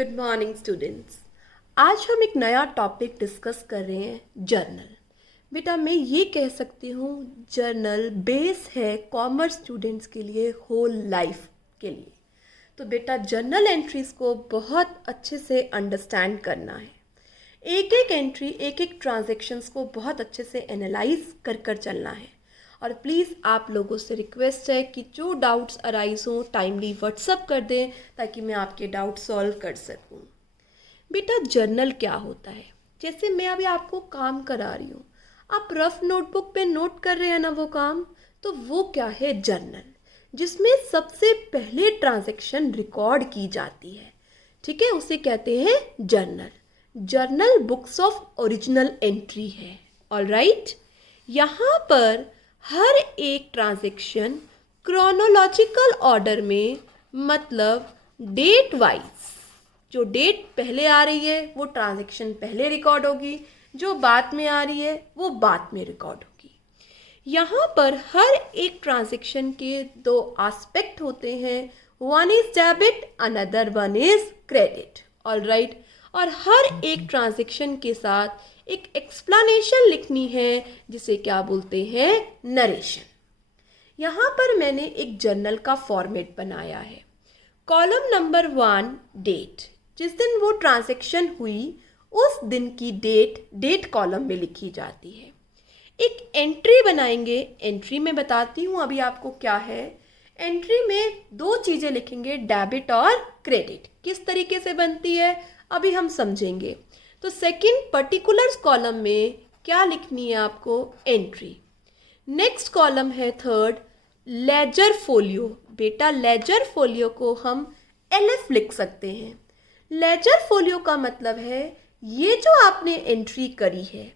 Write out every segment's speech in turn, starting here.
Good morning students. आज हम एक नया टॉपिक डिस्कस कर रहे हैं, जर्नल। बेटा मैं ये कह सकती हूँ जर्नल बेस है कॉमर्स स्टूडेंट्स के लिए होल लाइफ के लिए। तो बेटा जर्नल एंट्रीज को बहुत अच्छे से अंडरस्टैंड करना है। एक एक एंट्री, एक एक ट्रांजैक्शंस को बहुत अच्छे से एनालाइज कर कर चलना है। और प्लीज़ आप लोगों से रिक्वेस्ट है कि जो डाउट्स अराइज हों टाइमली व्हाट्सअप कर दें ताकि मैं आपके डाउट सॉल्व कर सकूं। बेटा जर्नल क्या होता है? जैसे मैं अभी आपको काम करा रही हूँ, आप रफ नोटबुक पे नोट कर रहे हैं ना वो काम, तो वो क्या है? जर्नल, जिसमें सबसे पहले ट्रांजैक्शन रिकॉर्ड की जाती है। ठीक है, उसे कहते हैं journal. Journal books of original entry है। ऑलराइट, यहाँ पर हर एक ट्रांजैक्शन क्रोनोलॉजिकल ऑर्डर में, मतलब डेट वाइज, जो डेट पहले आ रही है वो ट्रांजैक्शन पहले रिकॉर्ड होगी, जो बाद में आ रही है वो बाद में रिकॉर्ड होगी। यहाँ पर हर एक ट्रांजैक्शन के दो एस्पेक्ट होते हैं, one is debit, another one is credit. Alright, और हर एक ट्रांजैक्शन के साथ एक एक्सप्लेनेशन लिखनी है जिसे क्या बोलते हैं? नरेशन। यहाँ पर मैंने एक जर्नल का फॉर्मेट बनाया है। कॉलम नंबर 1 डेट, जिस दिन वो ट्रांजैक्शन हुई उस दिन की डेट कॉलम में लिखी जाती है। एक एंट्री बनाएंगे, एंट्री में बताती हूँ अभी आपको क्या है। एंट्री में दो चीज़ें लिखेंगे, डेबिट और क्रेडिट। किस तरीके से बनती है अभी हम समझेंगे। तो सेकंड पर्टिकुलर्स कॉलम में क्या लिखनी है आपको? एंट्री। नेक्स्ट कॉलम है थर्ड, लेजर फोलियो। बेटा लेजर फोलियो को हम एलएफ लिख सकते हैं। लेजर फोलियो का मतलब है ये जो आपने एंट्री करी है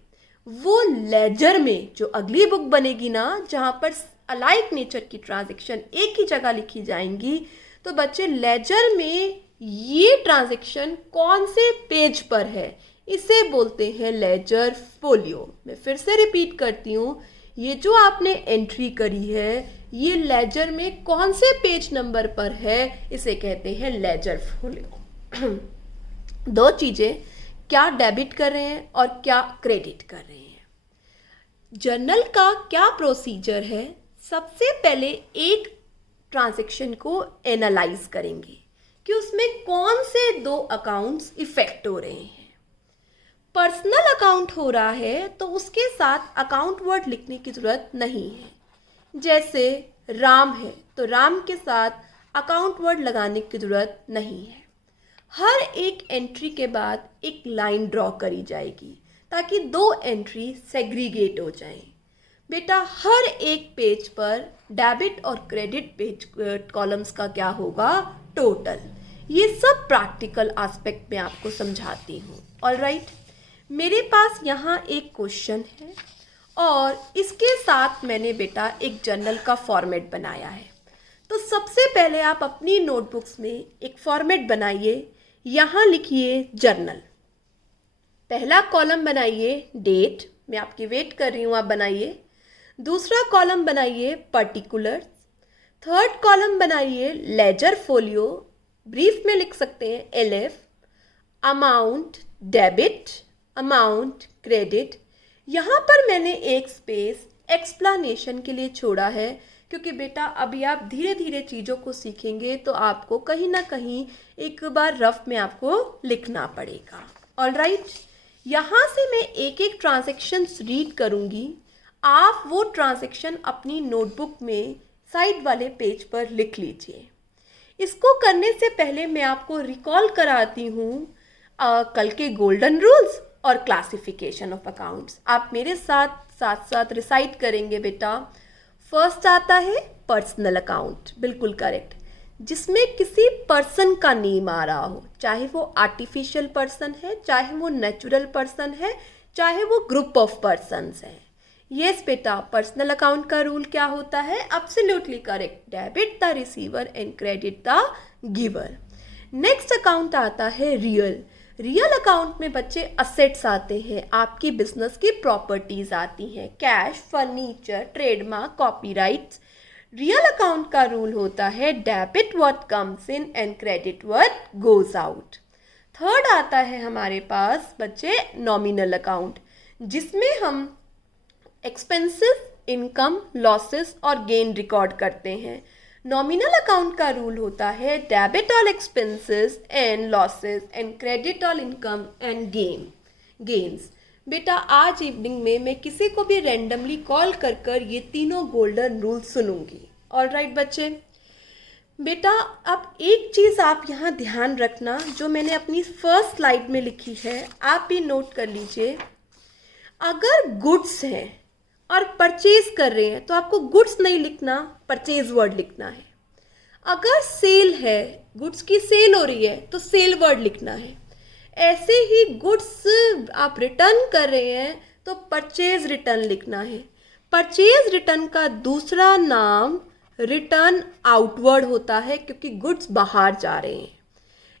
वो लेजर में, जो अगली बुक बनेगी ना जहाँ पर अलाइक नेचर की ट्रांजैक्शन एक ही जगह लिखी जाएंगी, तो बच्चे लेजर में ये ट्रांजैक्शन कौन से पेज पर है इसे बोलते हैं लेजर फोलियो। मैं फिर से रिपीट करती हूँ, ये जो आपने एंट्री करी है ये लेजर में कौन से पेज नंबर पर है इसे कहते हैं लेजर फोलियो। दो चीज़ें, क्या डेबिट कर रहे हैं और क्या क्रेडिट कर रहे हैं। जर्नल का क्या प्रोसीजर है? सबसे पहले एक ट्रांजैक्शन को एनालाइज करेंगे कि उसमें कौन से दो अकाउंट्स इफेक्ट हो रहे हैं। पर्सनल अकाउंट हो रहा है तो उसके साथ अकाउंट वर्ड लिखने की ज़रूरत नहीं है। जैसे राम है तो राम के साथ अकाउंट वर्ड लगाने की ज़रूरत नहीं है। हर एक एंट्री के बाद एक लाइन ड्रॉ करी जाएगी ताकि दो एंट्री सेग्रीगेट हो जाएं। बेटा हर एक पेज पर डेबिट और क्रेडिट पेज कॉलम्स का क्या होगा? टोटल। ये सब प्रैक्टिकल एस्पेक्ट में आपको समझाती हूँ। ऑलराइट, मेरे पास यहाँ एक क्वेश्चन है और इसके साथ मैंने बेटा एक जर्नल का फॉर्मेट बनाया है। तो सबसे पहले आप अपनी नोटबुक्स में एक फॉर्मेट बनाइए। यहाँ लिखिए जर्नल। पहला कॉलम बनाइए डेट, मैं आपकी वेट कर रही हूँ, आप बनाइए। दूसरा कॉलम बनाइए पर्टिकुलर्स। थर्ड कॉलम बनाइए लेजर फोलियो, ब्रीफ में लिख सकते हैं LF. Amount debit, amount credit. यहाँ पर मैंने एक स्पेस एक्सप्लेनेशन के लिए छोड़ा है क्योंकि बेटा अभी आप धीरे धीरे चीज़ों को सीखेंगे तो आपको कहीं ना कहीं एक बार रफ में आपको लिखना पड़ेगा। ऑलराइट, यहाँ से मैं एक एक ट्रांजैक्शन रीड करूँगी, आप वो ट्रांजैक्शन अपनी नोटबुक में साइड वाले पेज पर लिख लीजिए। इसको करने से पहले मैं आपको रिकॉल कराती हूँ कल के गोल्डन रूल्स और क्लासिफिकेशन ऑफ अकाउंट्स। आप मेरे साथ साथ रिसाइट करेंगे बेटा। फर्स्ट आता है पर्सनल अकाउंट, बिल्कुल करेक्ट, जिसमें किसी पर्सन का नेम आ रहा हो, चाहे वो आर्टिफिशियल पर्सन है, चाहे वो नेचुरल पर्सन है, चाहे वो ग्रुप ऑफ पर्सन्स हैं। यस बेटा, पर्सनल अकाउंट का रूल क्या होता है? Absolutely correct, debit the receiver and credit the giver. Next account आता है रियल। रियल अकाउंट में बच्चे असेट्स आते हैं, आपकी बिजनेस की प्रॉपर्टीज आती हैं, cash, furniture, trademark, copyrights. Real account का रूल होता है debit what comes in and credit what goes out. Third आता है हमारे पास बच्चे नॉमिनल अकाउंट, जिसमें हम एक्सपेंसेस, इनकम, लॉसेस और गेन रिकॉर्ड करते हैं। नॉमिनल अकाउंट का रूल होता है debit all expenses and losses and credit all income and gains. बेटा आज इवनिंग में मैं किसी को भी रैंडमली कॉल कर ये तीनों गोल्डन रूल सुनूंगी। ऑलराइट बच्चे, बेटा अब एक चीज़ आप यहाँ ध्यान रखना, जो मैंने अपनी फर्स्ट स्लाइड में लिखी है, आप भी नोट कर लीजिए। अगर गुड्स हैं और परचेज कर रहे हैं तो आपको गुड्स नहीं लिखना, परचेज वर्ड लिखना है। अगर सेल है, गुड्स की सेल हो रही है तो सेल वर्ड लिखना है। ऐसे ही गुड्स आप रिटर्न कर रहे हैं तो परचेज रिटर्न लिखना है। परचेज रिटर्न का दूसरा नाम रिटर्न आउटवर्ड होता है, क्योंकि गुड्स बाहर जा रहे हैं।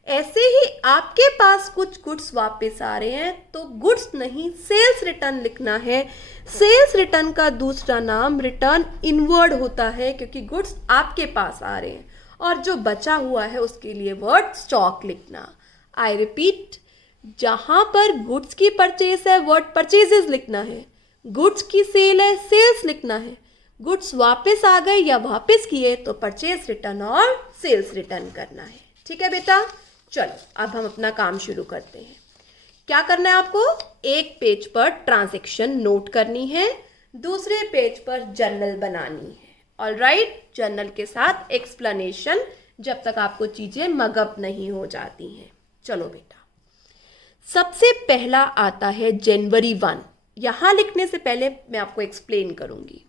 ऐसे ही आपके पास कुछ गुड्स वापस आ रहे हैं तो गुड्स नहीं, सेल्स रिटर्न लिखना है। सेल्स रिटर्न का दूसरा नाम रिटर्न इनवर्ड होता है, क्योंकि गुड्स आपके पास आ रहे हैं और जो बचा हुआ है उसके लिए वर्ड स्टॉक लिखना। आई रिपीट, जहाँ पर गुड्स की परचेज है वर्ड परचेजेस लिखना है, गुड्स की सेल है सेल्स लिखना है, गुड्स वापस आ गए या वापस किए तो परचेज रिटर्न और सेल्स रिटर्न करना है। ठीक है बेटा, चलो अब हम अपना काम शुरू करते हैं। क्या करना है आपको? एक पेज पर ट्रांजैक्शन नोट करनी है, दूसरे पेज पर जर्नल बनानी है। ऑलराइट, जर्नल के साथ एक्सप्लेनेशन, जब तक आपको चीजें मगअप नहीं हो जाती हैं। चलो बेटा, सबसे पहला आता है जनवरी 1। यहाँ लिखने से पहले मैं आपको एक्सप्लेन करूंगी।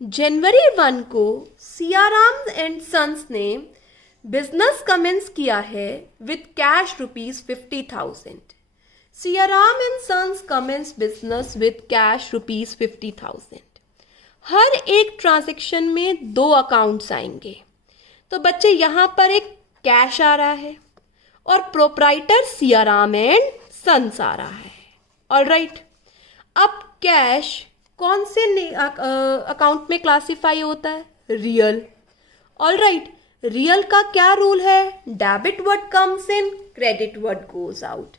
जनवरी 1 को सियाराम एंड सन्स ने बिजनेस कमेंस किया है with cash ₹50,000। Siyaram and sons commence business with cash ₹50,000। हर एक ट्रांजैक्शन में 2 अकाउंट्स आएंगे। तो बच्चे यहाँ पर एक कैश आ रहा है और प्रोप्राइटर सियाराम एंड सन्स आ रहा है। ऑलराइट, अब कैश कौन से अकाउंट में क्लासिफाई होता है? रियल। ऑलराइट, रियल का क्या रूल है? Debit word comes in, credit word goes out.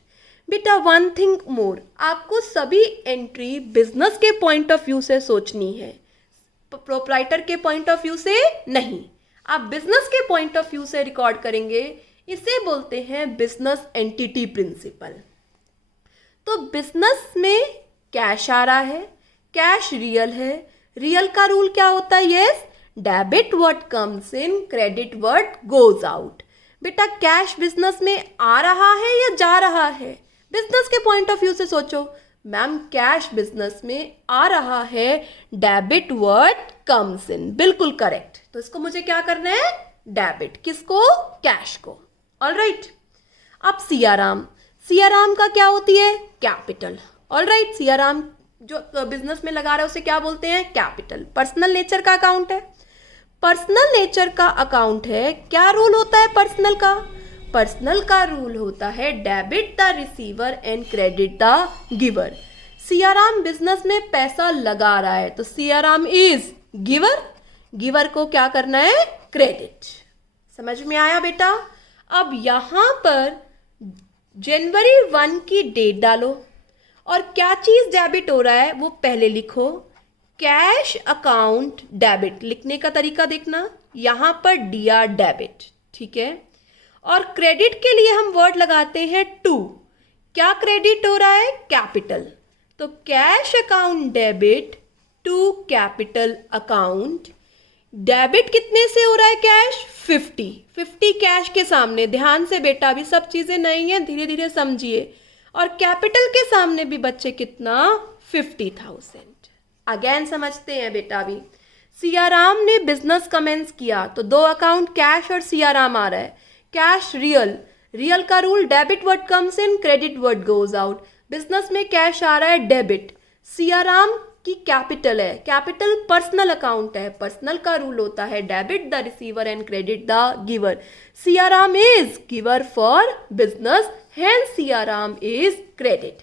बेटा वन थिंग मोर, आपको सभी एंट्री बिजनेस के पॉइंट ऑफ व्यू से सोचनी है, प्रोप्राइटर के पॉइंट ऑफ व्यू से नहीं। आप बिजनेस के पॉइंट ऑफ व्यू से रिकॉर्ड करेंगे, इसे बोलते हैं बिजनेस एंटिटी प्रिंसिपल। तो बिजनेस में कैश आ रहा है, कैश रियल है, रियल का रूल क्या होता है? Yes, debit word comes in, credit word goes out. बेटा कैश बिजनेस में आ रहा है या जा रहा है? बिजनेस के पॉइंट ऑफ व्यू से सोचो। मैम कैश बिजनेस में आ रहा है, डेबिट वर्ड कम्स इन, बिल्कुल करेक्ट। तो इसको मुझे क्या करना है? डेबिट, किसको? कैश को। ऑलराइट, अब सियाराम, सियाराम का क्या होती है? कैपिटल। ऑलराइट, सियाराम जो बिजनेस में लगा रहा है उसे क्या बोलते हैं? कैपिटल। पर्सनल नेचर का अकाउंट है, पर्सनल नेचर का अकाउंट है। क्या रूल होता है पर्सनल का? पर्सनल का रूल होता है debit the receiver and credit the giver. Siyaram business में पैसा लगा रहा है तो सियाराम इज गिवर, गिवर को क्या करना है? क्रेडिट। समझ में आया बेटा? अब यहां पर जनवरी 1 की डेट डालो और क्या चीज डेबिट हो रहा है वो पहले लिखो। कैश अकाउंट डेबिट, लिखने का तरीका देखना, यहां पर डीआर डेबिट, ठीक है। और क्रेडिट के लिए हम वर्ड लगाते हैं टू। क्या क्रेडिट हो रहा है? कैपिटल। तो cash account debit to capital account. Debit कितने से हो रहा है कैश? 50 कैश के सामने, ध्यान से बेटा, अभी सब चीजें नहीं है, धीरे धीरे समझिए। और कैपिटल के सामने भी बच्चे कितना? 50,000। अगेन समझते हैं बेटा। अभी सियाराम ने बिजनेस कमेंस किया तो 2 अकाउंट कैश और सियाराम आ रहा है। कैश रियल, रियल का rule debit word comes in, credit word goes out. Business में कैश आ रहा है डेबिट। सियाराम की कैपिटल है, कैपिटल पर्सनल अकाउंट है, पर्सनल का रूल होता है debit the receiver and credit the giver. Siyaram is giver for business, hence Siyaram is credit.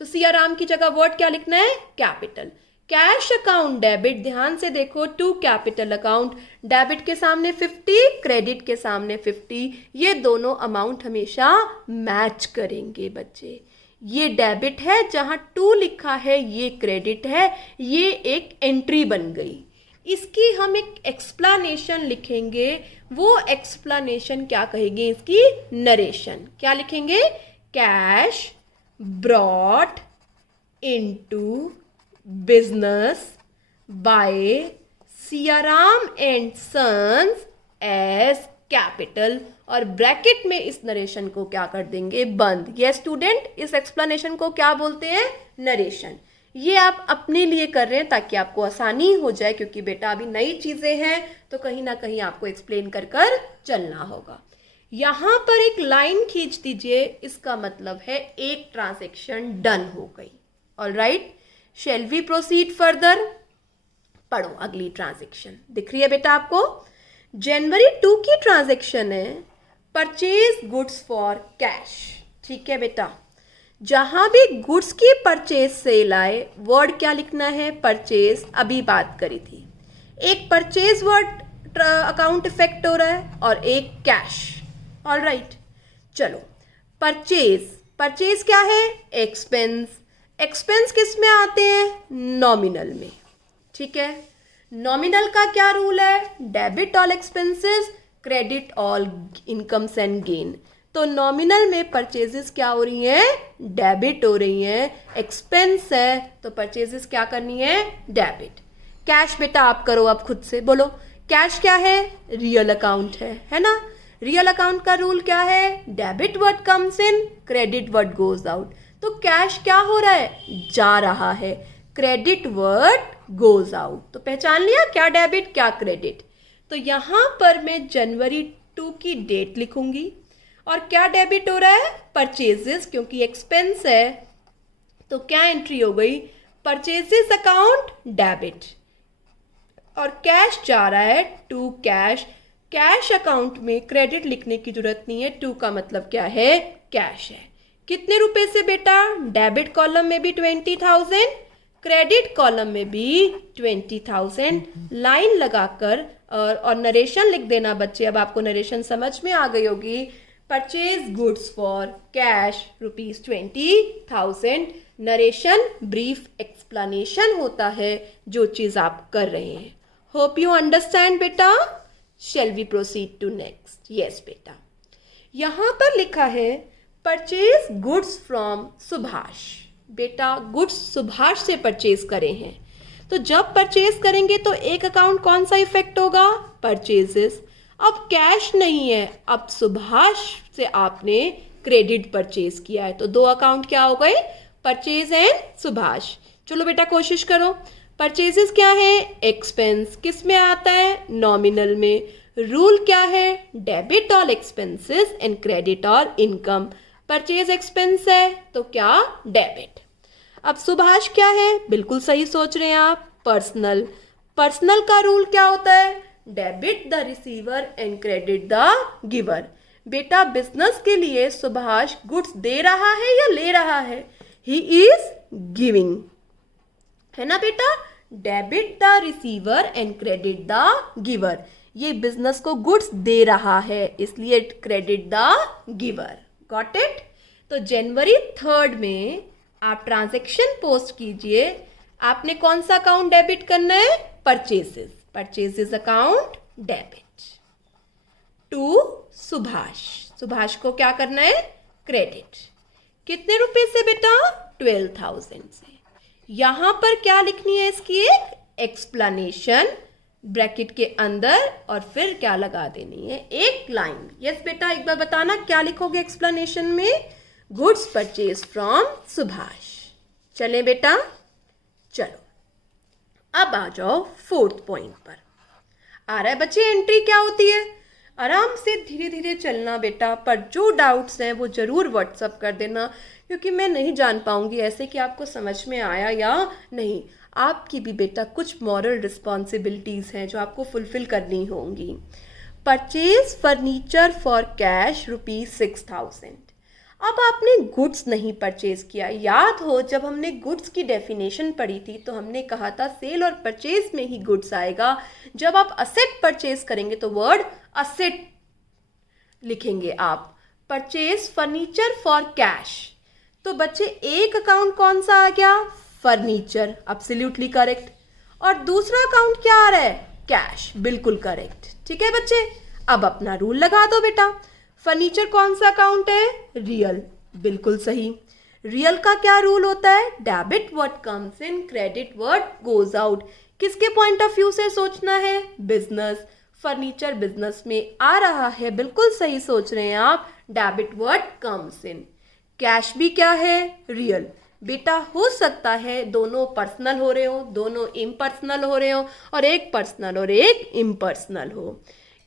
तो सियाराम की जगह वर्ड क्या लिखना है? कैपिटल। कैश अकाउंट डेबिट, ध्यान से देखो, टू कैपिटल अकाउंट, डेबिट के सामने 50, क्रेडिट के सामने 50, ये दोनों अमाउंट हमेशा मैच करेंगे बच्चे। ये डेबिट है, जहां टू लिखा है ये क्रेडिट है, ये एक एंट्री बन गई। इसकी हम एक एक्सप्लेनेशन लिखेंगे, वो एक्सप्लेनेशन क्या कहेंगे, इसकी नरेशन क्या लिखेंगे, cash brought into business by Siyaram and sons as capital, और ब्रैकेट में इस नरेशन को क्या कर देंगे, बंद। ये स्टूडेंट, इस एक्सप्लेनेशन को क्या बोलते हैं, नरेशन। ये आप अपने लिए कर रहे हैं ताकि आपको आसानी हो जाए, क्योंकि बेटा अभी नई चीजें हैं तो कहीं ना कहीं आपको एक्सप्लेन कर कर चलना होगा। यहां पर एक लाइन खींच दीजिए, इसका मतलब है एक ट्रांजैक्शन डन हो गई। Alright, shall we proceed further. पढ़ो अगली ट्रांजैक्शन, दिख रही है बेटा आपको, जनवरी 2 की ट्रांजैक्शन है, परचेज गुड्स फॉर कैश। ठीक है बेटा, जहां भी गुड्स की परचेज सेल आए, वर्ड क्या लिखना है, परचेज, अभी बात करी थी। एक परचेज वर्ड अकाउंट इफेक्ट हो रहा है और एक कैश। ऑलराइट, चलो परचेज, परचेज क्या है, एक्सपेंस। एक्सपेंस किस में आते हैं, नॉमिनल में। ठीक है, नॉमिनल का क्या रूल है, debit all expenses, credit all incomes and gain. तो नॉमिनल में परचेजेस क्या हो रही हैं, डेबिट हो रही हैं। एक्सपेंस है तो परचेजेस क्या करनी है, डेबिट। कैश बेटा आप करो, आप खुद से बोलो, कैश क्या है, रियल अकाउंट है ना। रियल अकाउंट का रूल क्या है, debit word comes in, credit word goes out. तो कैश क्या हो रहा है, जा रहा है, क्रेडिट वर्ड गोज आउट। तो पहचान लिया, क्या डेबिट क्या क्रेडिट। तो यहां पर मैं जनवरी 2 की डेट लिखूंगी, और क्या डेबिट हो रहा है, परचेजेस, क्योंकि एक्सपेंस है तो क्या एंट्री हो गई, परचेजेस अकाउंट डेबिट, और कैश जा रहा है टू कैश। कैश अकाउंट में क्रेडिट लिखने की जरूरत नहीं है, टू का मतलब क्या है, कैश है। कितने रुपए से बेटा, डेबिट कॉलम में भी 20,000, क्रेडिट कॉलम में भी 20,000। लाइन लगाकर और नरेशन लिख देना बच्चे। अब आपको नरेशन समझ में आ गई होगी। Purchase goods for cash ₹20,000। Narration brief explanation होता है जो चीज आप कर रहे हैं। होप यू अंडरस्टैंड बेटा। Shall we proceed to next. Yes बेटा, यहां पर लिखा है परचेज गुड्स फ्रॉम सुभाष। बेटा गुड्स सुभाष से परचेज करे हैं, तो जब परचेज करेंगे तो एक अकाउंट कौन सा इफेक्ट होगा, परचेजेस। अब कैश नहीं है, अब सुभाष से आपने क्रेडिट परचेज किया है, तो दो अकाउंट क्या हो गए, परचेज एंड सुभाष। चलो बेटा कोशिश करो, परचेजेस क्या है, एक्सपेंस, किस में आता है, नॉमिनल में। रूल क्या है, debit all expenses and credit all income. Purchase expense है तो क्या, डेबिट। अब सुभाष क्या है, बिल्कुल सही सोच रहे हैं आप, पर्सनल। पर्सनल का रूल क्या होता है, debit the receiver and credit the giver. बेटा बिजनेस के लिए सुभाष गुड्स दे रहा है या ले रहा है, ही इज गिविंग, है ना बेटा। Debit the receiver and credit the giver, ये बिजनेस को गुड्स दे रहा है इसलिए credit the giver. Got it. तो जनवरी 3 में आप ट्रांजैक्शन पोस्ट कीजिए। आपने कौन सा अकाउंट डेबिट करना है, purchases. Purchases account debit to Subhash. Subhash को क्या करना है, क्रेडिट। कितने रुपए से बेटा, 12,000 से। यहां पर क्या लिखनी है, इसकी एक एक्सप्लेनेशन ब्रैकेट के अंदर, और फिर क्या लगा देनी है, एक लाइन। यस बेटा, एक बार बताना क्या लिखोगे एक्सप्लेनेशन में, गुड्स परचेज फ्रॉम सुभाष। चले बेटा, चलो अब आ जाओ 4th पॉइंट पर। आ रहा है बच्चे, एंट्री क्या होती है, आराम से धीरे धीरे चलना बेटा, पर जो डाउट्स हैं वो ज़रूर व्हाट्सअप कर देना, क्योंकि मैं नहीं जान पाऊंगी ऐसे कि आपको समझ में आया या नहीं। आपकी भी बेटा कुछ मॉरल रिस्पॉन्सिबिलिटीज़ हैं जो आपको फुलफिल करनी होंगी। Purchase furniture for cash ₹6,000। अब आपने गुड्स नहीं परचेज किया। याद हो जब हमने गुड्स की डेफिनेशन पढ़ी थी तो हमने कहा था सेल और परचेज में ही गुड्स आएगा। जब आप असेट परचेज करेंगे तो वर्ड असेट लिखेंगे आप। परचेज फर्नीचर फॉर कैश, तो बच्चे एक अकाउंट कौन सा आ गया? Furniture, absolutely correct. और दूसरा अकाउंट क्या आ रहा है? कैश, बिल्कुल करेक्ट। ठीक है बच्चे, अब अपना रूल लगा दो बेटा। फर्नीचर कौन सा अकाउंट है? रियल, बिल्कुल सही। रियल का क्या रूल होता है? Debit what comes in, credit what goes out. किसके पॉइंट ऑफ व्यू से सोचना है? बिजनेस। फर्नीचर बिजनेस में आ रहा है, बिल्कुल सही सोच रहे हैं आप। Debit what comes in. Cash भी क्या है? रियल। बेटा हो सकता है दोनों पर्सनल हो रहे हो, दोनों इम्पर्सनल हो रहे हो, और एक पर्सनल और एक इम्पर्सनल हो।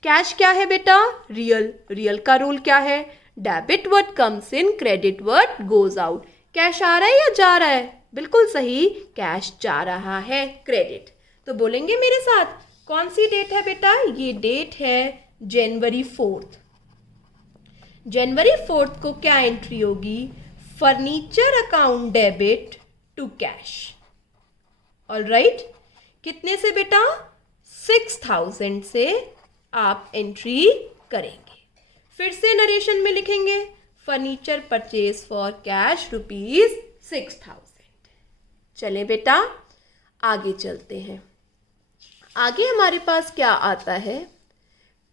कैश क्या है बेटा? रियल। रियल का रूल क्या है? Debit what comes in, credit what goes out. Cash आ रहा है या जा रहा है? बिल्कुल सही, कैश जा रहा है, क्रेडिट। तो बोलेंगे मेरे साथ, कौन सी डेट है बेटा? ये डेट है जनवरी 4। जनवरी 4 को क्या एंट्री होगी? Furniture account debit to cash. Alright, कितने से बेटा? 6000 से आप एंट्री करेंगे। फिर से नरेशन में लिखेंगे, फर्नीचर परचेज फॉर कैश ₹6000। चलें बेटा आगे चलते हैं। आगे हमारे पास क्या आता है?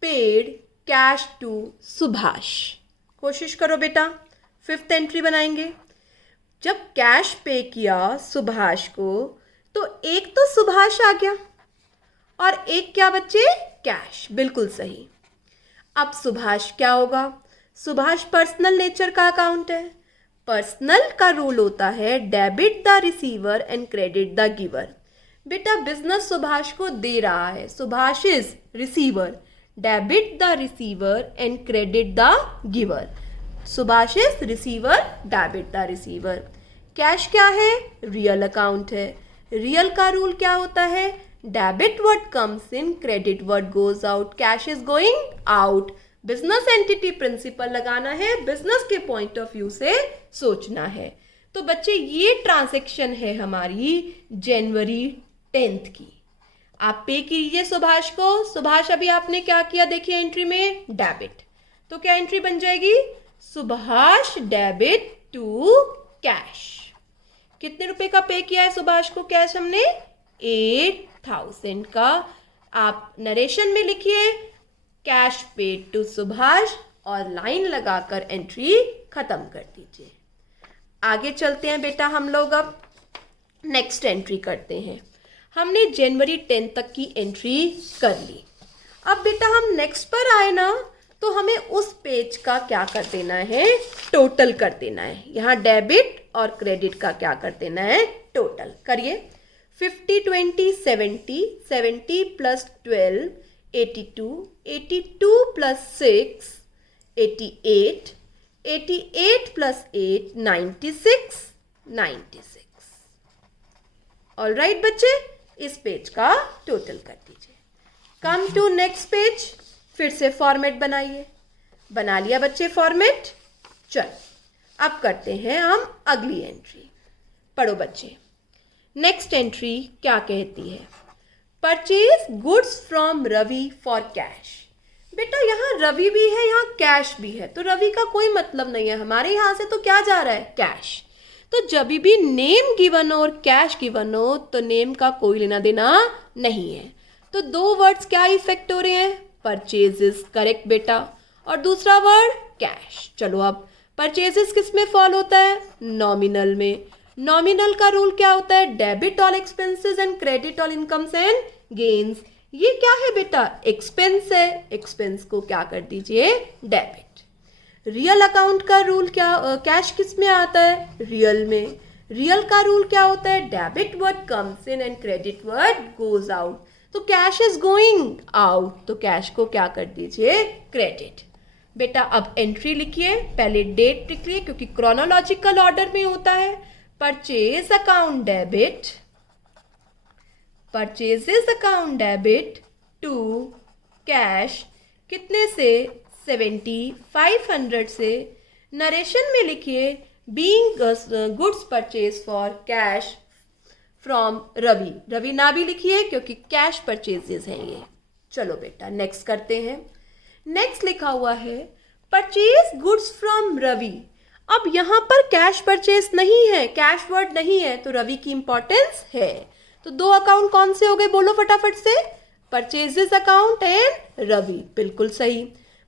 Paid cash to Subhash. कोशिश करो बेटा, 5th एंट्री बनाएंगे। जब कैश पे किया सुभाष को तो एक तो सुभाष आ गया और एक क्या बच्चे? कैश, बिल्कुल सही। अब सुभाष क्या होगा? सुभाष पर्सनल नेचर का अकाउंट है। पर्सनल का रूल होता है debit the receiver and credit the giver. बेटा बिजनेस सुभाष को दे रहा है, Subhash is receiver, debit the receiver and credit the giver. Subhash is receiver, debit the receiver. Cash क्या है? रियल अकाउंट है। रियल का रूल क्या होता है? Debit what comes in, credit what goes out. Cash is going out. Business entity principal लगाना है, business के पॉइंट ऑफ व्यू से सोचना है। तो बच्चे ये ट्रांजैक्शन है हमारी जनवरी 10 की। आप पे कीजिए सुभाष को। सुभाष अभी आपने क्या किया देखिए एंट्री में? डेबिट। तो क्या एंट्री बन जाएगी? Subhash debit to cash. कितने रुपए का पे किया है सुभाष को कैश हमने? 8000 का। आप नरेशन में लिखिए कैश पेड टू सुभाष और लाइन लगाकर एंट्री खत्म कर दीजिए। आगे चलते हैं बेटा, हम लोग अब नेक्स्ट एंट्री करते हैं। हमने जनवरी 10 तक की एंट्री कर ली। अब बेटा हम नेक्स्ट पर आए ना, तो हमें उस पेज का क्या कर देना है? टोटल कर देना है। यहाँ डेबिट और क्रेडिट का क्या कर देना है? टोटल करिए। 50 20 70, 70 प्लस 12 82, 82 प्लस 6 88, 88 प्लस 8 96, 96। ऑलराइट बच्चे, इस पेज का टोटल कर दीजिए। Come to next page. फिर से फॉर्मेट बनाइए। बना लिया बच्चे फॉर्मेट? चल अब करते हैं हम अगली एंट्री। पढ़ो बच्चे। नेक्स्ट एंट्री क्या कहती है? Purchase goods from Ravi for cash. बेटा यहाँ रवि भी है, यहाँ कैश भी है, तो रवि का कोई मतलब नहीं है हमारे यहाँ से, तो क्या जा रहा है? कैश। तो जब भी नेम गिवन हो और कैश गिवन हो तो नेम का कोई लेना देना नहीं है। तो दो वर्ड्स क्या इफेक्ट हो रहे हैं? परचेजेस, करेक्ट बेटा, और दूसरा वर्ड कैश। चलो अब परचेजेस किस में फॉल होता है? नॉमिनल में। नॉमिनल का रूल क्या होता है? Debit all expenses and credit all incomes and gains. ये क्या है बेटा? एक्सपेंस है, एक्सपेंस को क्या कर दीजिए? डेबिट। रियल अकाउंट का रूल क्या? कैश किस में आता है? रियल में। रियल का रूल क्या होता है? Debit what comes in and credit what goes out. तो कैश इज गोइंग आउट, तो कैश को क्या कर दीजिए? क्रेडिट। बेटा अब एंट्री लिखिए, पहले डेट लिखिए क्योंकि क्रोनोलॉजिकल ऑर्डर में होता है। Purchase account debit, purchases account debit to cash. कितने से? 70, 500 से। नरेशन में लिखिए being goods purchase for cash from Ravi. Ravi ना भी लिखिए क्योंकि कैश परचेजेस हैं ये। चलो बेटा नेक्स्ट करते हैं। नेक्स्ट लिखा हुआ है परचेज गुड्स फ्रॉम रवि। अब यहाँ पर कैश परचेज नहीं है, कैश वर्ड नहीं है, तो रवि की इंपॉर्टेंस है। तो दो अकाउंट कौन से हो गए बोलो फटाफट से, परचेजेस अकाउंट एंड रवि। बिल्कुल सही।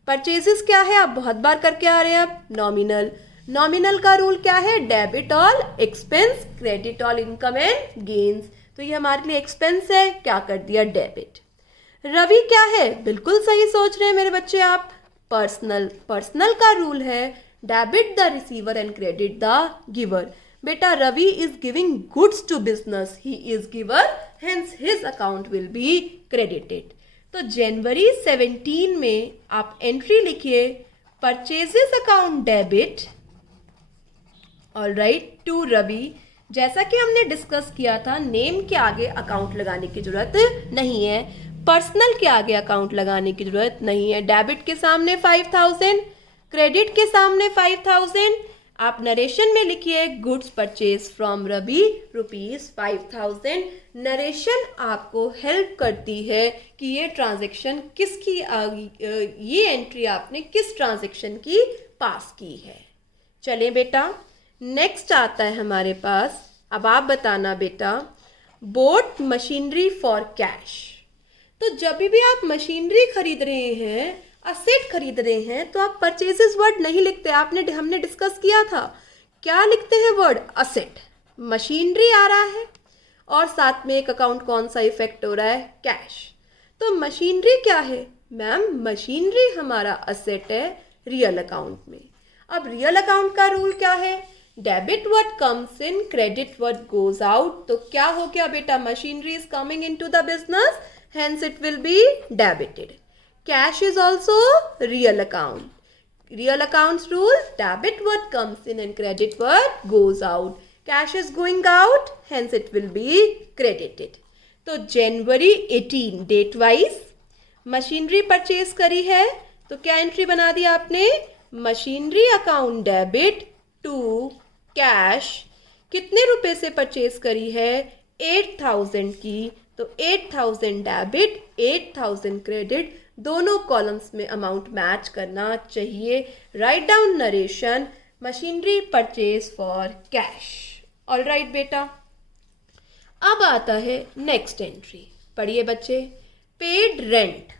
परचेजेस क्या है, आप बहुत बार करके आ रहे हैं। अब नॉमिनल, नॉमिनल का रूल क्या है, debit all expense, credit all income and gains. तो ये हमारे लिए एक्सपेंस है, क्या कर दिया डेबिट। रवि क्या है, बिल्कुल सही सोच रहे हैं मेरे बच्चे आप, पर्सनल। पर्सनल का रूल है debit the receiver and credit the giver. बेटा Ravi is giving goods to business, he is giver, hence his account will be credited. तो जनवरी 17 में आप एंट्री लिखिए purchases account debit, all right, to Ravi. जैसा कि हमने डिस्कस किया था, नेम के आगे अकाउंट लगाने की जरूरत नहीं है, पर्सनल के आगे अकाउंट लगाने की जरूरत नहीं है। डेबिट के सामने 5000, क्रेडिट के सामने 5000। आप नरेशन में लिखिए goods purchase from Ravi ₹5000। Narration आपको हेल्प करती है कि ये ट्रांजैक्शन किसकी, ये एंट्री आपने किस ट्रांजैक्शन की पास की है। चलें बेटा नेक्स्ट आता है हमारे पास। अब आप बताना बेटा, बोट मशीनरी फॉर कैश। तो जब भी आप मशीनरी खरीद रहे हैं, असेट खरीद रहे हैं, तो आप परचेजेस वर्ड नहीं लिखते। हमने डिस्कस किया था, क्या लिखते हैं वर्ड, असेट। मशीनरी आ रहा है और साथ में एक अकाउंट कौन सा इफेक्ट हो रहा है, कैश। तो मशीनरी क्या है मैम, मशीनरी हमारा असेट है रियल अकाउंट में। अब रियल अकाउंट का रूल क्या है, debit what comes in, credit what goes out. तो क्या हो गया बेटा, machinery is coming into the business, hence it will be debited. Cash is also real account. Real accounts rule, debit what comes in and credit what goes out. Cash is going out, hence it will be credited. तो जनवरी 18 date wise machinery purchase करी है, तो क्या entry बना दी आपने, machinery account debit to cash. कितने रुपए से परचेज करी है, 8000 की, तो 8000 डेबिट 8000 क्रेडिट, दोनों कॉलम्स में अमाउंट मैच करना चाहिए। Write down narration machinery purchase for cash. Alright बेटा, अब आता है नेक्स्ट एंट्री, पढ़िए बच्चे, पेड रेंट।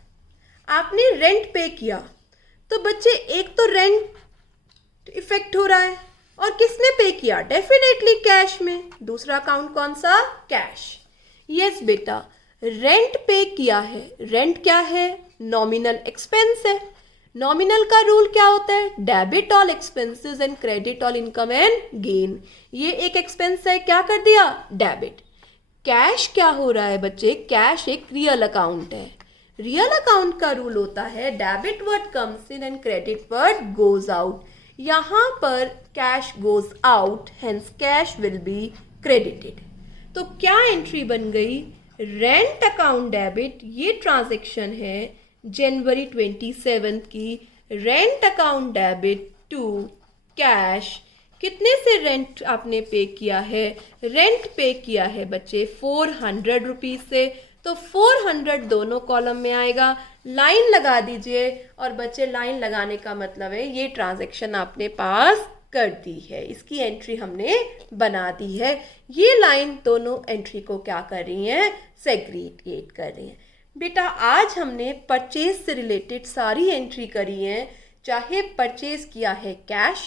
आपने रेंट पे किया, तो बच्चे एक तो रेंट इफेक्ट हो रहा है, और किसने पे किया, डेफिनेटली कैश में। दूसरा अकाउंट कौन सा, कैश। यस बेटा, रेंट पे किया है। रेंट क्या है, नॉमिनल एक्सपेंस है। नॉमिनल का रूल क्या होता है, debit all expenses and credit all income and gain. ये एक एक्सपेंस है, क्या कर दिया, डेबिट। कैश क्या हो रहा है बच्चे, कैश एक रियल अकाउंट है। रियल अकाउंट का रूल होता है debit what comes in and credit what goes out. यहाँ पर cash goes out, hence cash will be credited. तो क्या एंट्री बन गई, रेंट अकाउंट डेबिट। ये ट्रांजैक्शन है जनवरी 27 की, rent account debit to cash. कितने से रेंट आपने पे किया है, रेंट पे किया है बच्चे 400 रुपीज से, तो 400 दोनों कॉलम में आएगा। लाइन लगा दीजिए, और बच्चे लाइन लगाने का मतलब है ये ट्रांजैक्शन आपने पास कर दी है, इसकी एंट्री हमने बना दी है। ये लाइन दोनों एंट्री को क्या कर रही हैं, सेग्रीगेट कर रही हैं। बेटा आज हमने परचेज से रिलेटेड सारी एंट्री करी हैं, चाहे परचेज किया है कैश,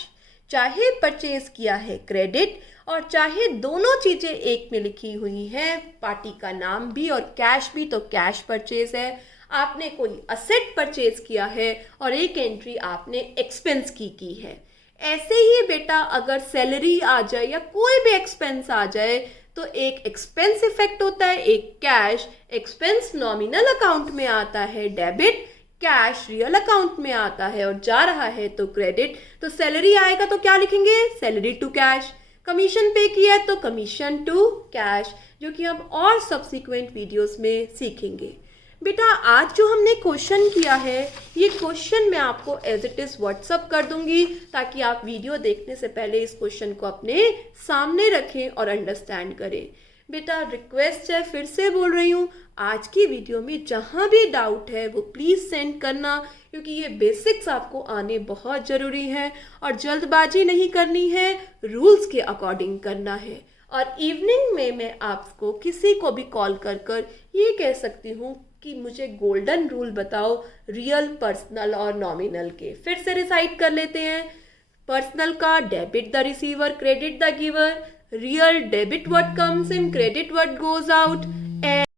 चाहे परचेज किया है क्रेडिट, और चाहे दोनों चीज़ें एक में लिखी हुई हैं, पार्टी का नाम भी और कैश भी, तो कैश परचेज है। आपने कोई असेट परचेज किया है और एक एंट्री आपने एक्सपेंस की है। ऐसे ही बेटा अगर सैलरी आ जाए या कोई भी एक्सपेंस आ जाए, तो एक एक्सपेंस इफेक्ट होता है, एक कैश। एक्सपेंस नॉमिनल अकाउंट में आता है डेबिट, कैश रियल अकाउंट में आता है और जा रहा है तो क्रेडिट। तो सैलरी आएगा तो क्या लिखेंगे, सैलरी टू कैश। कमीशन पे किया है तो कमीशन टू कैश, जो कि हम और सब्सिक्वेंट वीडियोस में सीखेंगे। बेटा आज जो हमने क्वेश्चन किया है, ये क्वेश्चन मैं आपको एज इट इज़ व्हाट्सअप कर दूंगी ताकि आप वीडियो देखने से पहले इस क्वेश्चन को अपने सामने रखें और अंडरस्टैंड करें। बेटा रिक्वेस्ट है, फिर से बोल रही हूँ, आज की वीडियो में जहाँ भी डाउट है वो प्लीज़ सेंड करना, क्योंकि ये बेसिक्स आपको आने बहुत ज़रूरी है और जल्दबाजी नहीं करनी है, रूल्स के अकॉर्डिंग करना है। और इवनिंग में मैं आपको किसी को भी कॉल कर कर ये कह सकती हूँ कि मुझे गोल्डन रूल बताओ रियल, पर्सनल और नॉमिनल के। फिर से रिसाइट कर लेते हैं। पर्सनल का debit the receiver, credit the giver, real debit what comes in, credit what goes out, and